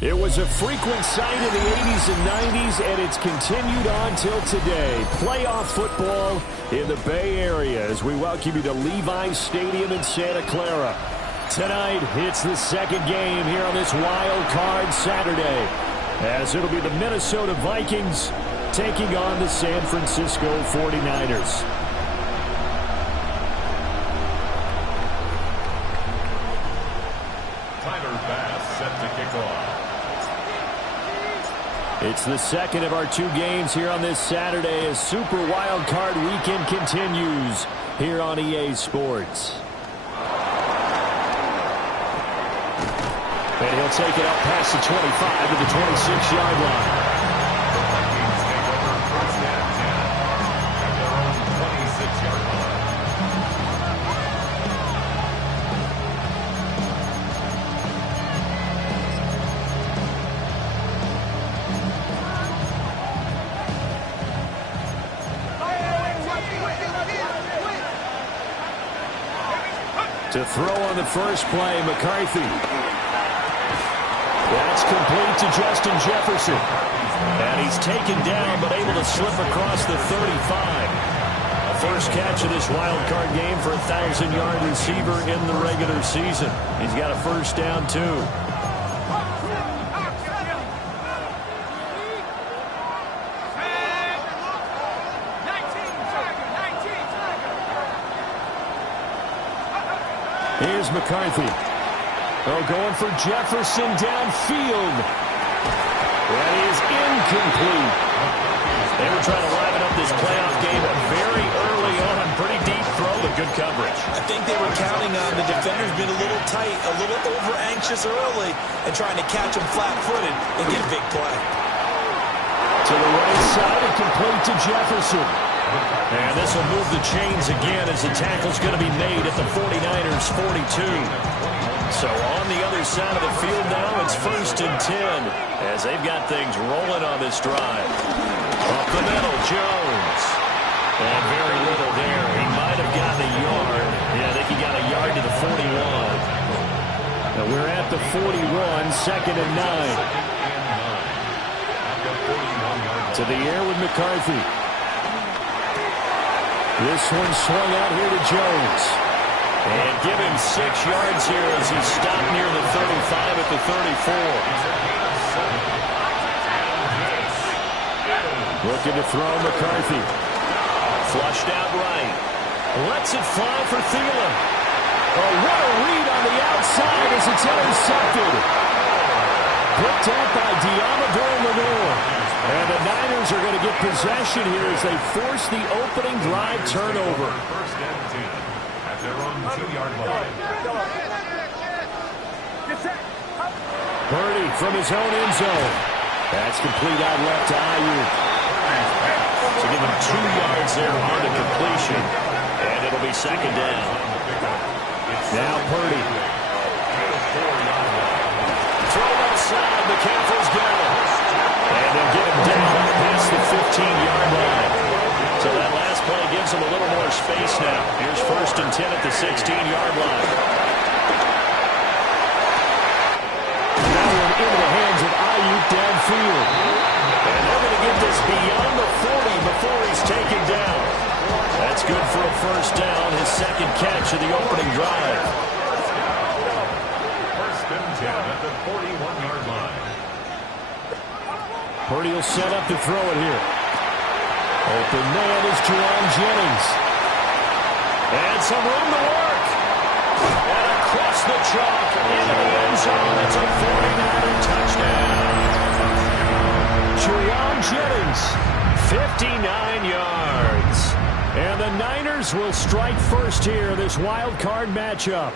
It was a frequent sight in the 80s and 90s, and it's continued on till today. Playoff football in the Bay Area as we welcome you to Levi's Stadium in Santa Clara. Tonight, it's the second game here on this wild card Saturday, as it'll be the Minnesota Vikings taking on the San Francisco 49ers. It's the second of our two games here on this Saturday as Super Wild Card Weekend continues here on EA Sports. And he'll take it up past the 25 to the 26-yard line. To throw on the first play, McCarthy. That's complete to Justin Jefferson. And he's taken down, but able to slip across the 35. A first catch of this wild card game for a 1,000-yard receiver in the regular season. He's got a first down, too. Here's McCarthy. Oh, going for Jefferson downfield. That is incomplete. They were trying to liven up this playoff game very early on. Pretty deep throw, but good coverage. I think they were counting on the defenders being a little tight, a little over-anxious early, and trying to catch them flat-footed and get a big play. To the right side and complete to Jefferson. And this will move the chains again as the tackle's going to be made at the 49ers' 42. So on the other side of the field now, it's 1st and 10 as they've got things rolling on this drive. Up the middle, Jones. And very little there. He might have gotten a yard. Yeah, I think he got a yard to the 41. Now we're at the 41, 2nd and 9. To the air with McCarthy. This one swung out here to Jones. And give him 6 yards here as he stopped near the 35 at the 34. Looking to throw McCarthy. Flushed out right. Lets it fly for Thielen. Oh, what a read on the outside as it's intercepted. Picked up by Diamador Lenore. And the Niners are going to get possession here as they force the opening drive turnover. First and 10 at their own 2-yard line. Purdy from his own end zone. That's complete out left to Ayuk. So give him 2 yards there on the completion. And it'll be 2nd down. Now Purdy. Throw outside. McCaffrey's got it. And they'll get him down past the 15-yard line. So that last play gives him a little more space now. Here's 1st and 10 at the 16-yard line. Now one into the hands of Ayuk downfield. And they're going to get this beyond the 40 before he's taken down. That's good for a first down, his 2nd catch of the opening drive. 1st and 10 at the 41-yard line. Purdy will set up to throw it here. Open man is Jerome Jennings. And some room to work. And across the chalk into the end zone. It's a 49er touchdown. Jerome Jennings, 59 yards. And the Niners will strike first here, this wild card matchup.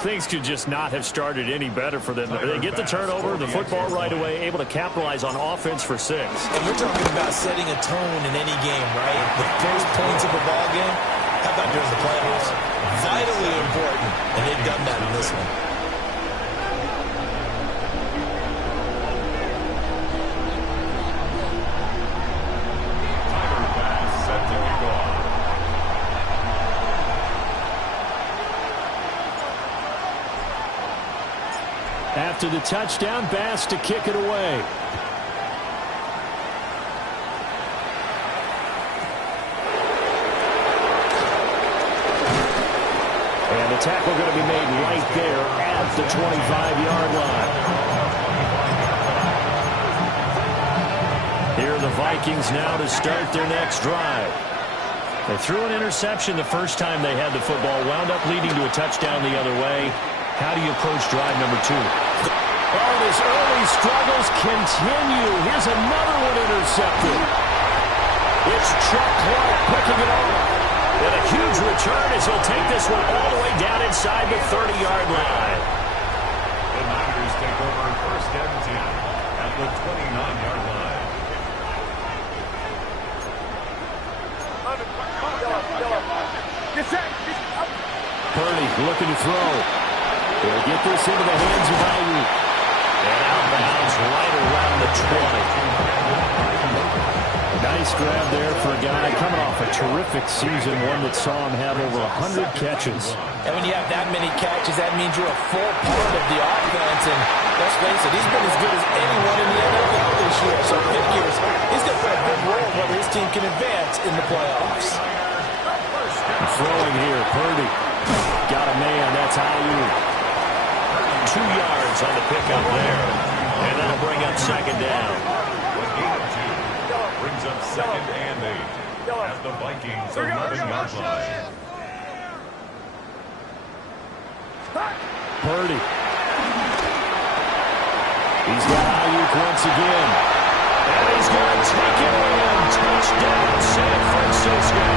Things could just not have started any better for them. They get the turnover, the football right away, able to capitalize on offense for 6. And we're talking about setting a tone in any game, right? The first points of a ball game, how about during the playoffs? Vitally important, and they've done that in this one. After the touchdown, Bass to kick it away. And the tackle going to be made right there at the 25-yard line. Here are the Vikings now to start their next drive. They threw an interception the first time they had the football, wound up leading to a touchdown the other way. How do you approach drive number 2? Oh, his early struggles continue. Here's another one intercepted. It's Chuck Clark picking it off. And a huge return as he'll take this one all the way down inside the 30-yard line. The Niners take over first and 10 at the 29-yard line. Purdy looking to throw. They'll get this into the hands of Ayuk. And outbounds right around the 20. Nice grab there for a guy coming off a terrific season, one that saw him have over 100 catches. And when you have that many catches, that means you're a full part of the offense. And let's face it, he's been as good as anyone in the NFL this year. So figures he's going to play a big role whether his team can advance in the playoffs. Throwing here, Purdy. Got a man, that's Ayuk. 2 yards on the pickup there. And that'll bring up second down. Brings up second and 8 at the Vikings 11-yard line. Purdy. He's got Ayuk once again. And he's going to take it in. Touchdown, San Francisco.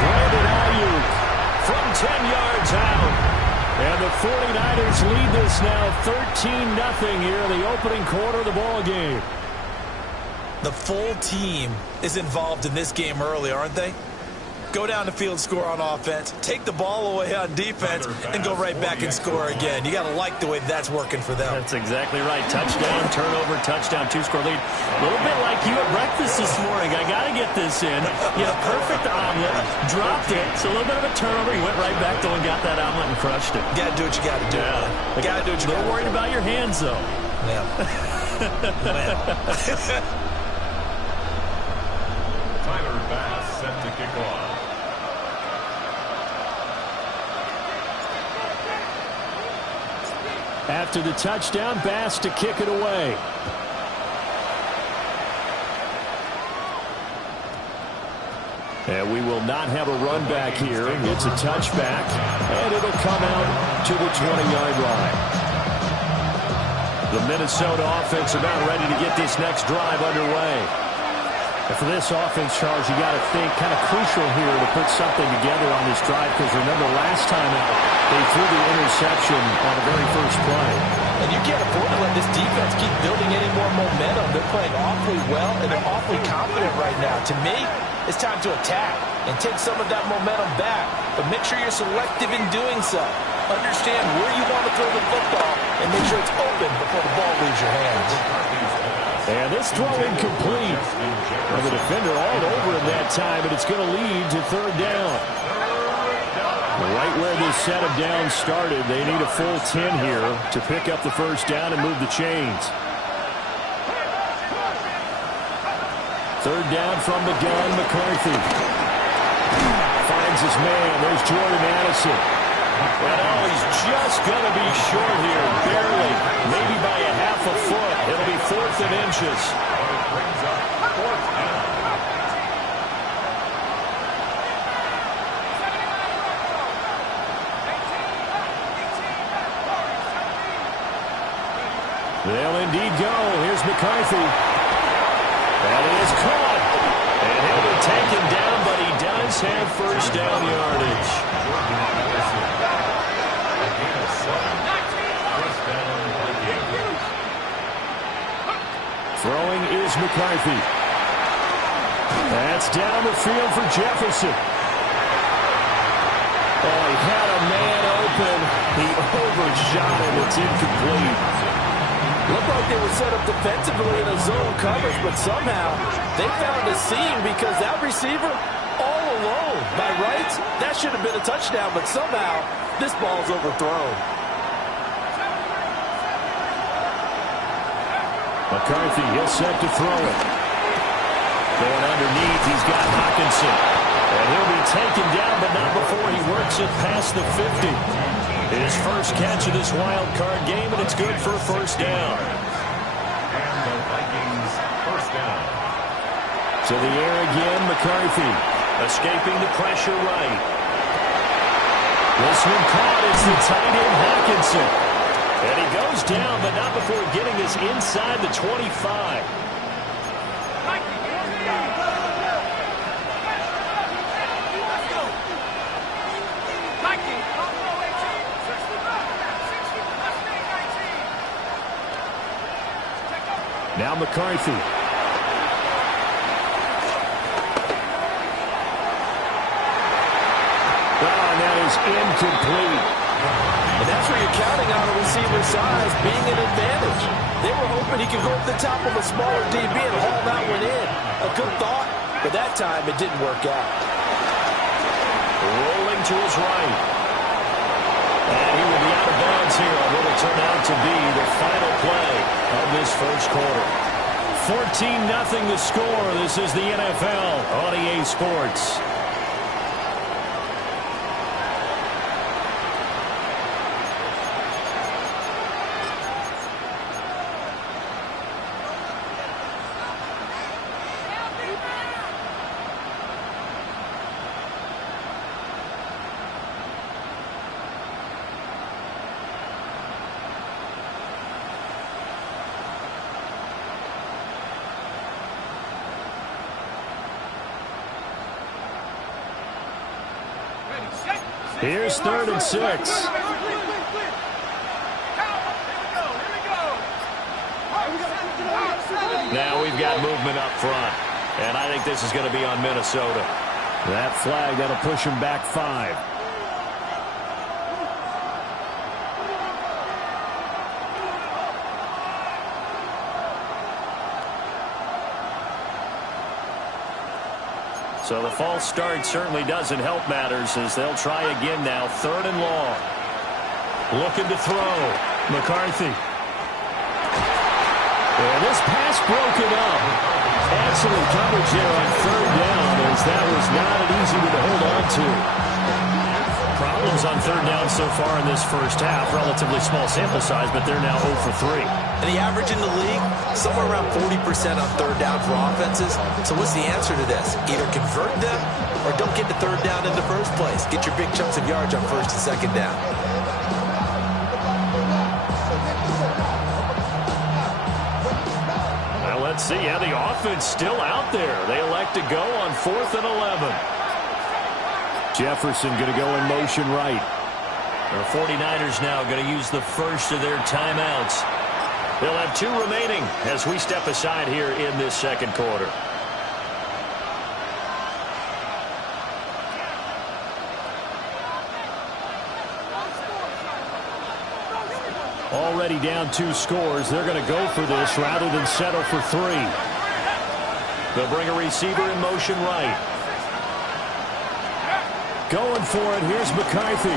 Brandon Ayuk from 10 yards out. And the 49ers lead this now 13-0 here in the opening quarter of the ball game. The full team is involved in this game early, aren't they? Go down the field, score on offense, take the ball away on defense, and go right back and score again. You got to like the way that's working for them. That's exactly right. Touchdown, turnover, touchdown, 2-score lead. A little bit like you at breakfast this morning. I got to get this in. You had a perfect omelet, dropped it. It's a little bit of a turnover. You went right back though and got that omelet and crushed it. You got to do what you got to do. Yeah. Got to do what you got to do. They're worried about your hands, though. Yeah. Tyler Bass set to kick off. After the touchdown, Bass to kick it away. And we will not have a run back here. It's a touchback, and it'll come out to the 20-yard line. The Minnesota offense about ready to get this next drive underway. And for this offense, Charles, you got to think kind of crucial here to put something together on this drive, because remember last time out, they threw the interception on the very first play. And you can't afford to let this defense keep building any more momentum. They're playing awfully well, and they're awfully confident right now. To me, it's time to attack and take some of that momentum back. But make sure you're selective in doing so. Understand where you want to throw the football and make sure it's open before the ball leaves your hands. And this throw incomplete. And the defender all over him that time, and it's going to lead to third down. Right where this set of downs started, they need a full 10 here to pick up the first down and move the chains. Third down from the gun, McCarthy. Finds his man. There's Jordan Addison. And oh, he's just going to be short here, barely. Maybe by a half a foot. It'll be 4th and inches. Brings up 4th down. They'll indeed go. Here's McCarthy. That is caught. And he'll be taken down, but he does have first down yardage. Throwing is McCarthy. That's down the field for Jefferson. Oh, he had a man open. He overshot him. It's incomplete. Looked like they were set up defensively in a zone coverage, but somehow they found a seam because that receiver all alone. By rights, that should have been a touchdown, but somehow this ball's overthrown. McCarthy, he'll set to throw it. Going underneath, he's got Hawkinson. And he'll be taken down, but not before he works it past the 50. His first catch of this wild card game, and it's good for a first down. And the Vikings first down. To the air again, McCarthy. Escaping the pressure right. This one caught. It's the tight end Hawkinson. And he goes down, but not before getting us inside the 25. Now McCarthy. And that is incomplete. And that's where you're counting on a receiver's size being an advantage. They were hoping he could go up the top of a smaller DB and haul that one in. A good thought, but that time it didn't work out. Rolling to his right. And he will be out of bounds here on what will turn out to be the final play of this first quarter. 14-0 the score. This is the NFL on EA Sports. Here's 3rd and 6. Now we've got movement up front. And I think this is going to be on Minnesota. That flag, that'll push him back 5. So the false start certainly doesn't help matters as they'll try again now. 3rd and long. Looking to throw. McCarthy. And this pass broken up. Excellent coverage there on 3rd down as that was not an easy one to hold on to. Problems on 3rd down so far in this first half. Relatively small sample size, but they're now 0 for 3. And the average in the league, somewhere around 40% on 3rd down for offenses. So what's the answer to this? Either convert them or don't get the 3rd down in the first place. Get your big chunks of yards on 1st and 2nd down. Well, let's see. Yeah, the offense still out there. They elect to go on 4th and 11. Jefferson going to go in motion right. The 49ers now going to use the first of their timeouts. They'll have 2 remaining as we step aside here in this second quarter. Already down 2 scores. They're going to go for this rather than settle for 3. They'll bring a receiver in motion right. Going for it. Here's McCarthy.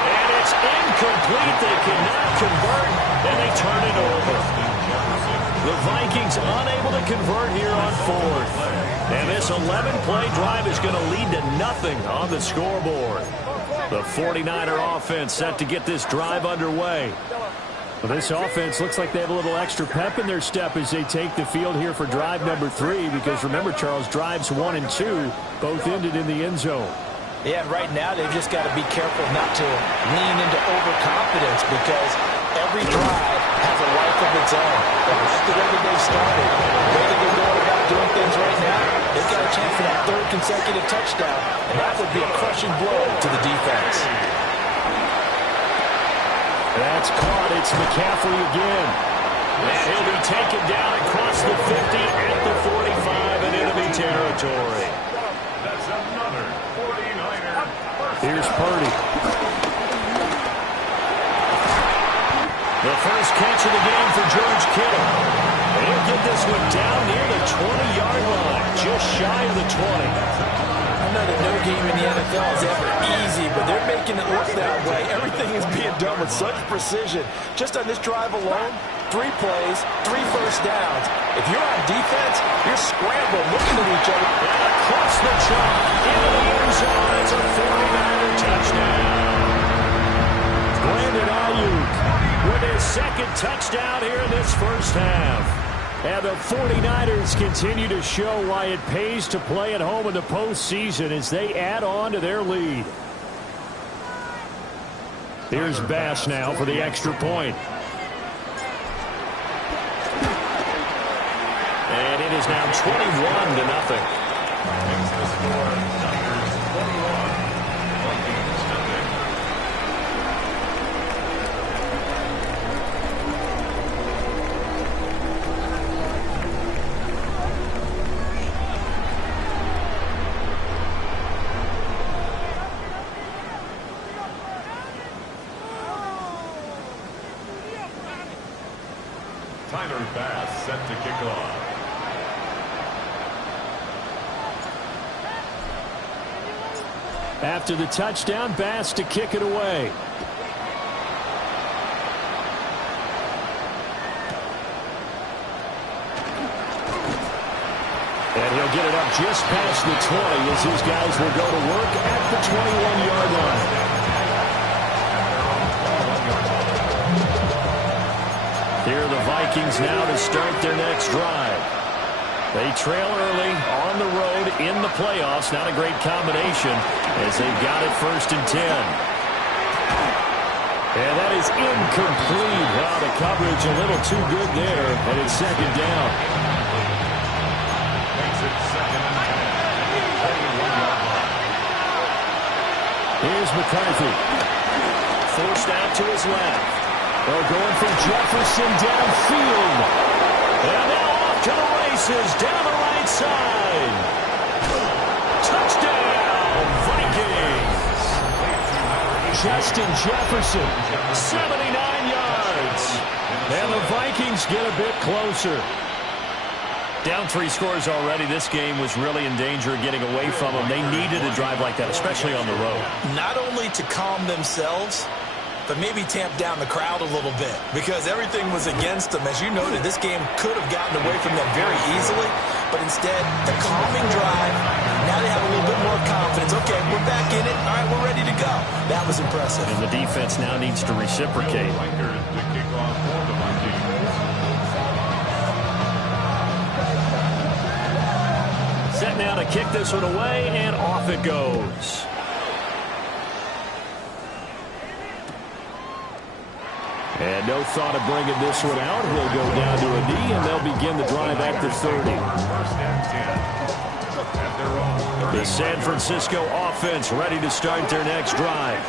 And it's incomplete. They cannot convert, and they turn it over. The Vikings unable to convert here on 4th. And this 11-play drive is going to lead to nothing on the scoreboard. The 49er offense set to get this drive underway. Well, this offense looks like they have a little extra pep in their step as they take the field here for drive number 3. Because remember, Charles, drives 1 and 2 both ended in the end zone. Yeah, and right now they've just got to be careful not to lean into overconfidence because every drive has a life of its own. After they've started, the way they're going about doing things right now, they've got a chance for that 3rd consecutive touchdown, and that would be a crushing blow to the defense. That's caught. It's McCaffrey again. And he'll be taken down across the 50 at the 45 and enemy territory. That's another 49er. Here's Purdy. The first catch of the game for George Kittle. And he'll get this one down near the 20-yard line, just shy of the 20. I know that no game in the NFL is ever easy, but they're making it look that way. Everything is being and done with such precision. Just on this drive alone, 3 plays, 3 first downs. If you're on defense, you're scrambling, looking at each other. And across the chalk, into the end zone. It's a 49er touchdown. Brandon Ayuk with his second touchdown here in this first half. And the 49ers continue to show why it pays to play at home in the postseason as they add on to their lead. Here's Bass now for the extra point. And it is now 21-0. Makes the score Niners 21, Vikings nothing. Tyler Bass set to kick off. After the touchdown, Bass to kick it away. And he'll get it up just past the 20 as his guys will go to work at the 21-yard line. Here are the Vikings now to start their next drive. They trail early on the road in the playoffs. Not a great combination as they've got it 1st and 10. And that is incomplete. Wow, the coverage a little too good there, and it's 2nd down. Makes it 2nd and 10. Here's McCarthy. Forced out to his left. They're going from Jefferson downfield. And now off to the races down the right side. Touchdown, Vikings. Justin Jefferson, 79 yards. And the Vikings get a bit closer. Down 3 scores already. This game was really in danger of getting away from them. They needed a drive like that, especially on the road. Not only to calm themselves, but maybe tamp down the crowd a little bit because everything was against them. As you noted, this game could have gotten away from them very easily, but instead, the calming drive, now they have a little bit more confidence. Okay, we're back in it. All right, we're ready to go. That was impressive. And the defense now needs to reciprocate. Riker to kick off for the Vikings. Set now to kick this one away, and off it goes. And no thought of bringing this one out. He'll go down to a knee, and they'll begin the drive at the 30. 1st and 10. At their own 30. The San Francisco offense ready to start their next drive.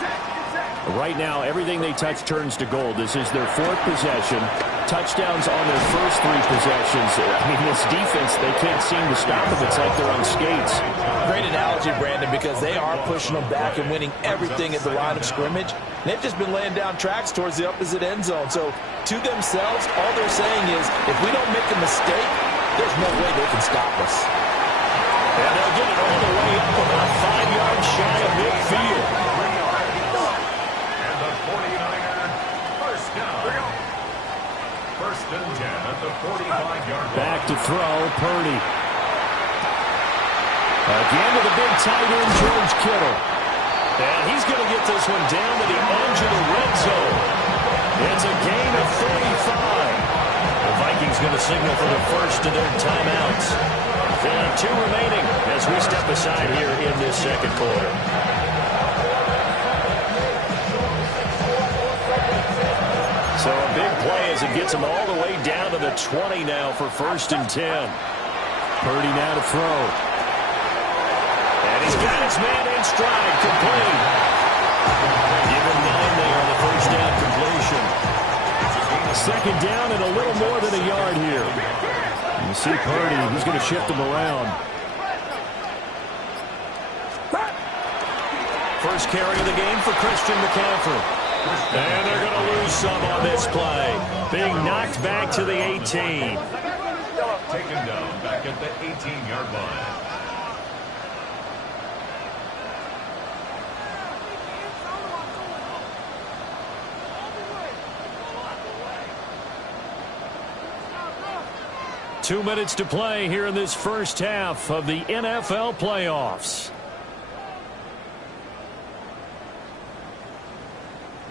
Right now, everything they touch turns to gold. This is their 4th possession. Touchdowns on their first 3 possessions. I mean, this defense, they can't seem to stop them. It's like they're on skates. Great analogy, Brandon, because they are pushing them back and winning everything at the line of scrimmage. They've just been laying down tracks towards the opposite end zone. So, to themselves, all they're saying is, if we don't make a mistake, there's no way they can stop us. And they'll get it all the way up about 5 yards shy of midfield. And the 49er first down. 1st and 10 at the 45-yard line. Back to throw, Purdy. Again to the big tight end, George Kittle. And he's going to get this one down to the edge of the red zone. It's a gain of 35. The Vikings going to signal for the first of their timeouts. They have 2 remaining as we step aside here in this 2nd quarter. So a big play as it gets them all the way down to the 20 now for 1st and 10. Purdy now to throw. And he's got his man in stride, complete. Give him 9 there on the 1st down completion. 2nd down and a little more than a yard here. You see Purdy, he's going to shift him around. First carry of the game for Christian McCaffrey. And they're going to lose some on this play. Being knocked back to the 18. Taken down back at the 18-yard line. 2 minutes to play here in this first half of the NFL playoffs.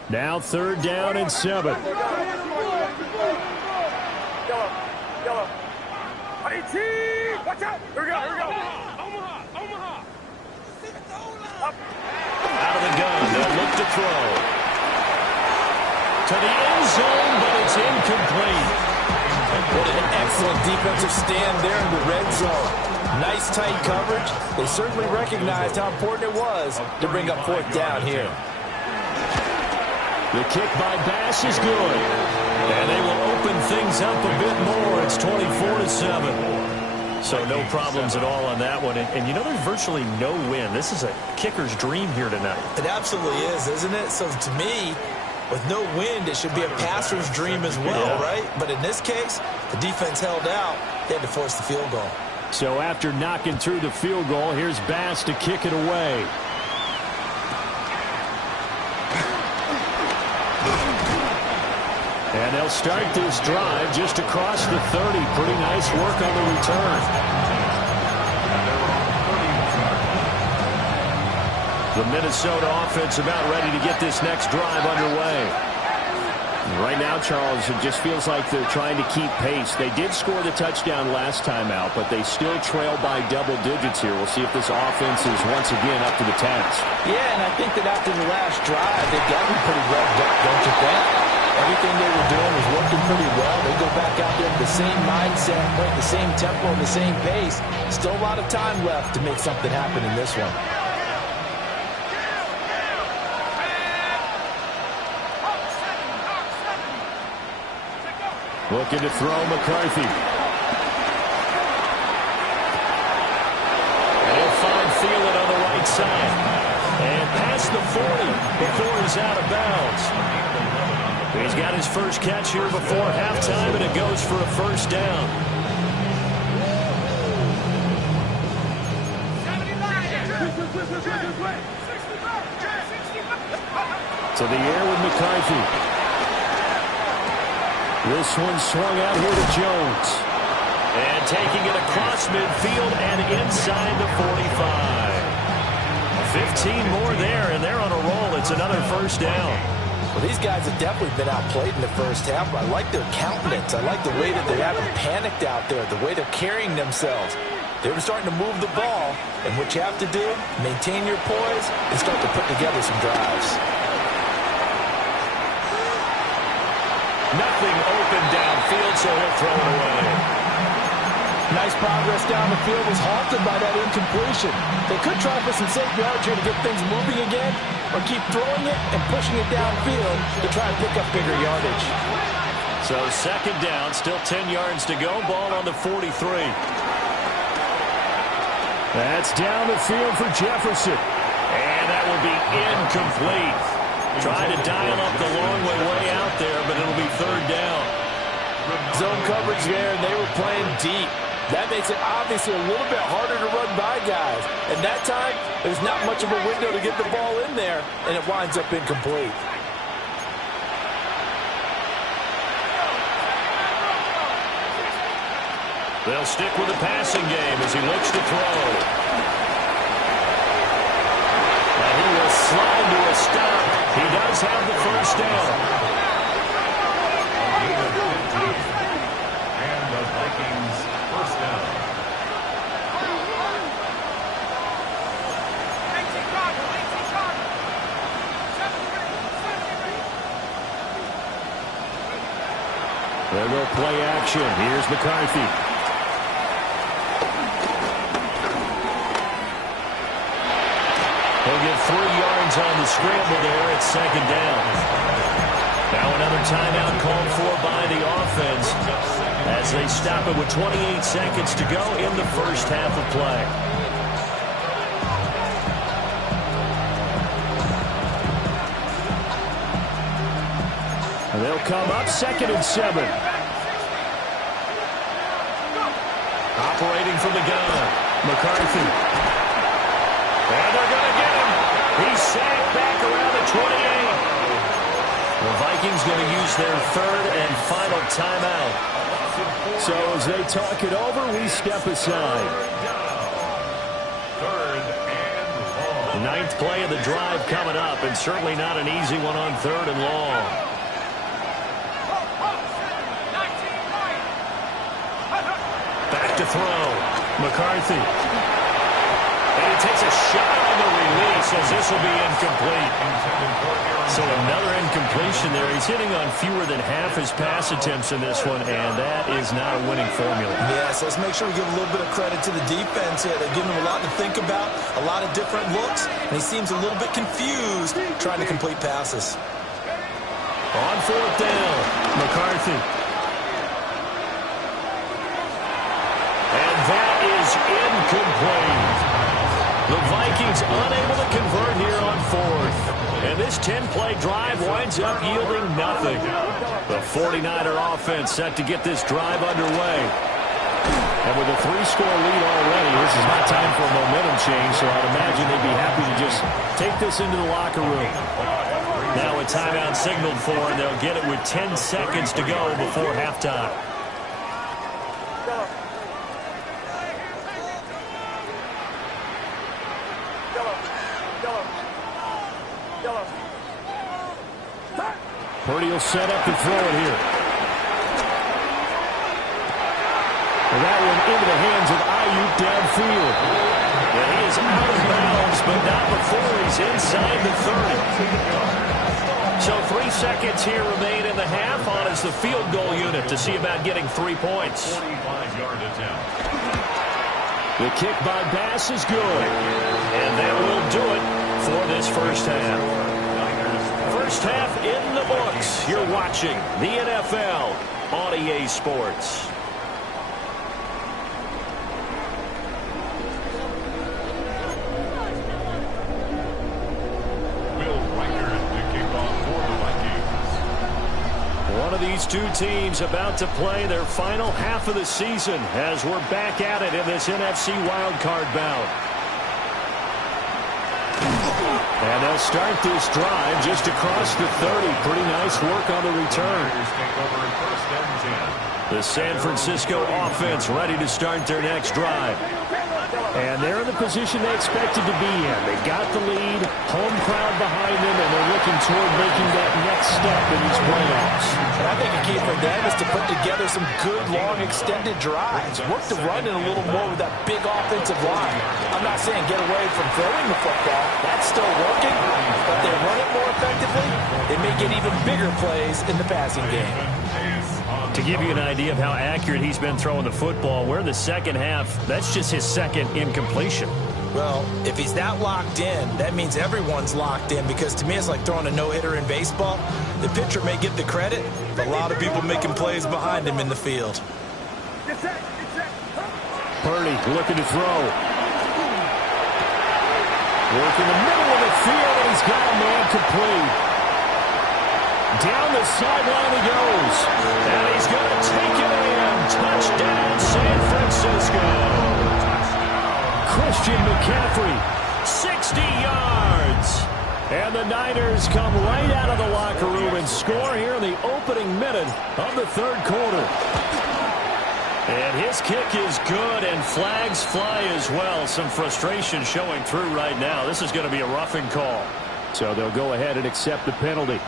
Now 3rd down and 7. Watch out! Here we go! Omaha! Out of the gun, they'll look to throw. To the end zone, but it's incomplete. What an excellent defensive stand there in the red zone. Nice tight coverage. They certainly recognized how important it was to bring up 4th down here. The kick by Bass is good. And they will open things up a bit more. It's 24-7. So no problems at all on that one. And you know, there's virtually no win. This is a kicker's dream here tonight. It absolutely is, isn't it? So to me, with no wind, it should be a passer's dream as well, right? But in this case, the defense held out. They had to force the field goal. So after knocking through the field goal, here's Bass to kick it away. And they'll start this drive just across the 30. Pretty nice work on the return. The Minnesota offense about ready to get this next drive underway. Right now, Charles, it just feels like they're trying to keep pace. They did score the touchdown last time out, but they still trail by double digits here. We'll see if this offense is once again up to the task. Yeah, and I think that after the last drive, they've gotten pretty revved up, don't you think? Everything they were doing was working pretty well. They go back out there with the same mindset, the same tempo, and the same pace. Still a lot of time left to make something happen in this one. Looking to throw McCarthy. And he'll find Thielen on the right side. And past the 40 before he's out of bounds. He's got his first catch here before halftime, and it goes for a 1st down. To the air with McCarthy. This one swung out here to Jones. And taking it across midfield and inside the 45. 15 more there, and they're on a roll. It's another 1st down. Well, these guys have definitely been outplayed in the first half. I like their countenance. I like the way that they haven't panicked out there, the way they're carrying themselves. They were starting to move the ball, and what you have to do, maintain your poise and start to put together some drives. Nothing open downfield, so he'll throw it away. Nice progress down the field was halted by that incompletion. They could try for some safe yards here to get things moving again, or keep throwing it and pushing it downfield to try and pick up bigger yardage. So 2nd down, still 10 yards to go. Ball on the 43. That's down the field for Jefferson. And that will be incomplete. Trying to dial up the long way out there, but it'll be 3rd down. Zone coverage there, and they were playing deep. That makes it obviously a little bit harder to run by guys. And that time, there's not much of a window to get the ball in there, and it winds up incomplete. They'll stick with the passing game as he looks to throw. And he will slide to a stop. He does have the 1st down. And the Vikings 1st down. There go play action. Here's McCarthy. He'll get 3 yards on the scramble there. It's 2nd down. Now another timeout called for by the offense as they stop it with 28 seconds to go in the first half of play. And they'll come up 2nd and 7. Operating from the gun, McCarthy. And they're going to get him. He's sacked back around the 28. The Vikings Vikings going to use their third and final timeout. So as they talk it over, we step aside. Third and long. Ninth play of the drive coming up, and certainly not an easy one on third and long. Back to throw. McCarthy. And he takes a shot on the release as this will be incomplete. So another incompletion there. He's hitting on fewer than half his pass attempts in this one, and that is not a winning formula. Yes, let's make sure we give a little bit of credit to the defense here. They're giving him a lot to think about, a lot of different looks, and he seems a little bit confused trying to complete passes. On fourth down, McCarthy. And that is incomplete. The Vikings unable to convert here on fourth. And this 10-play drive winds up yielding nothing. The 49er offense set to get this drive underway. And with a 3-score lead already, this is not time for a momentum change, so I'd imagine they'd be happy to just take this into the locker room. Now a timeout signaled for, and they'll get it with 10 seconds to go before halftime. Purdy will set up to throw it here. And that one into the hands of Ayuk downfield. And he is out of bounds, but not before he's inside the 30. So 3 seconds here remain in the half on as the field goal unit to see about getting 3 points. 45-yard attempt. The kick by Bass is good. And that will do it for this first half. First half in the books. You're watching the NFL on EA Sports. One of these two teams about to play their final half of the season as we're back at it in this NFC wildcard bout. And they'll start this drive just across the 30. Pretty nice work on the return. The San Francisco offense ready to start their next drive. And they're in the position they expected to be in. They got the lead, home crowd behind them, and they're looking toward making that next step in these playoffs. And I think a key for them is to put together some good, long, extended drives. Work the run in a little more with that big offensive line. I'm not saying get away from throwing the football. That's still working. But they run it more effectively, they may get even bigger plays in the passing game. To give you an idea of how accurate he's been throwing the football, we're in the second half. That's just his second incompletion. Well, if he's that locked in, that means everyone's locked in, because to me it's like throwing a no-hitter in baseball. The pitcher may get the credit, but a lot of people making plays behind him in the field. Purdy looking to throw. Work in the middle of the field, and he's got a man complete. Down the sideline he goes. And he's going to take it in. Touchdown, San Francisco. Christian McCaffrey. 60 yards. And the Niners come right out of the locker room and score here in the opening minute of the third quarter. And his kick is good, and flags fly as well. Some frustration showing through right now. This is going to be a roughing call. So they'll go ahead and accept the penalty.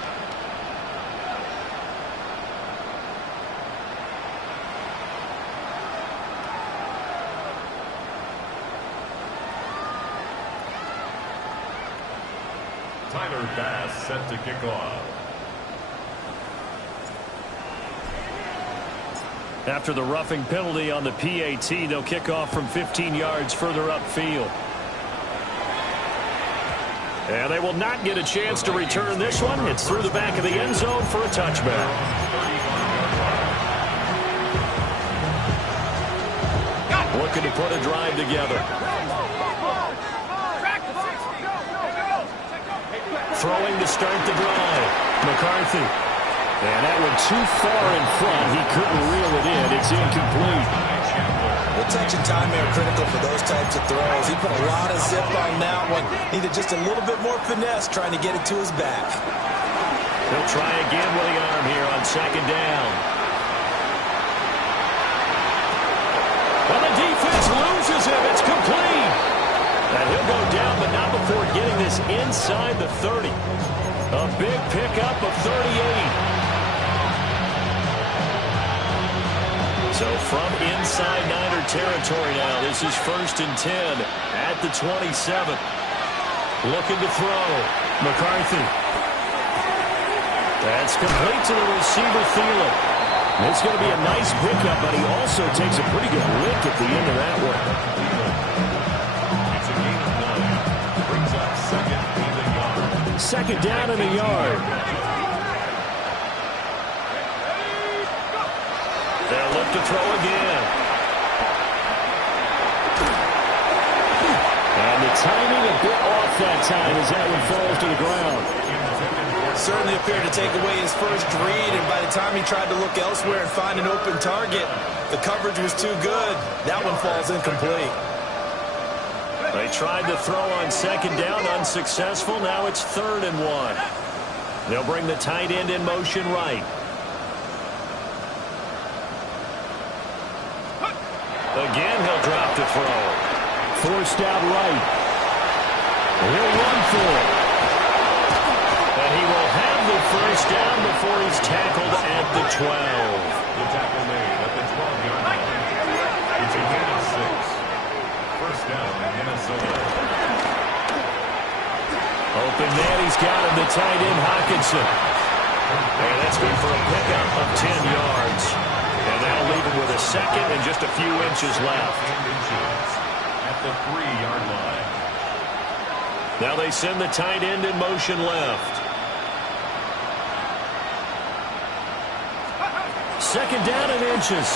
Tyler Bass set to kick off. After the roughing penalty on the PAT, they'll kick off from 15 yards further upfield. And they will not get a chance to return this one. It's through the back of the end zone for a touchback. Looking to put a drive together. Throwing to start the drive. McCarthy. And that one too far in front. He couldn't reel it in. It's incomplete. The touch and timing are critical for those types of throws. He put a lot of zip on that one. Needed just a little bit more finesse trying to get it to his back. He'll try again with the arm here on second down. And the defense loses him. It's complete. And he'll go down, but not before getting this inside the 30. A big pickup of 38. So from inside Niner territory now, this is 1st and 10 at the 27. Looking to throw. McCarthy. That's complete to the receiver, Thielen. It's going to be a nice pickup, but he also takes a pretty good lick at the end of that one. It's a gain of 9. Brings up second in the yard. Second down in the yard. They'll look to throw again. And the timing a bit off that time as that one falls to the ground. Certainly appeared to take away his first read, and by the time he tried to look elsewhere and find an open target, the coverage was too good. That one falls incomplete. They tried to throw on second down, unsuccessful. Now it's 3rd and 1. They'll bring the tight end in motion right. Again, he'll drop to throw. Forced out right. He'll run for it. And he will have the first down before he's tackled at the 12. The tackle made at the 12-yard line. It's a gain of 6. First down, Minnesota. Open man, he's got him, the tight end, Hockenson. And that's good for a pickup of 10 yards. And that'll leave him with a second and just a few inches left. At the 3-yard line. Now they send the tight end in motion left. Second down and inches.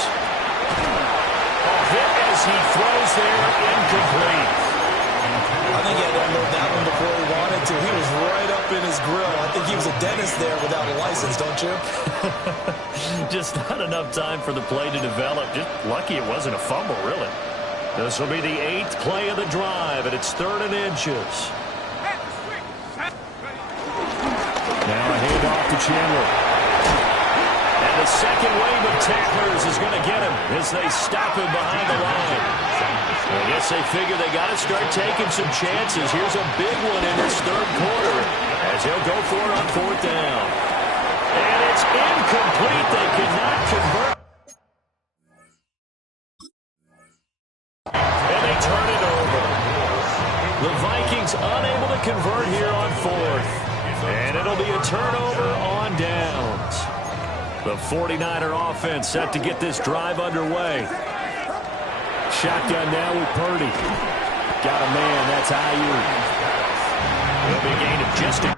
A hit as he throws there, incomplete. I think he had to unload that one before he wanted to. He was right up in his grill. I think he was a dentist there without a license, don't you? Just not enough time for the play to develop. Just lucky it wasn't a fumble, really. This will be the 8th play of the drive, and it's 3rd and inches. Now a handoff to Chandler. And the second wave of tacklers is going to get him as they stop him behind the line. I guess they figure they got to start taking some chances. Here's a big one in this 3rd quarter as he'll go for it on 4th down. And it's incomplete. They cannot convert. And they turn it over. The Vikings unable to convert here on 4th. And it'll be a turnover on downs. The 49er offense set to get this drive underway. Shotgun now with Purdy. Got a man, that's Ayuk. It'll be a gain of just a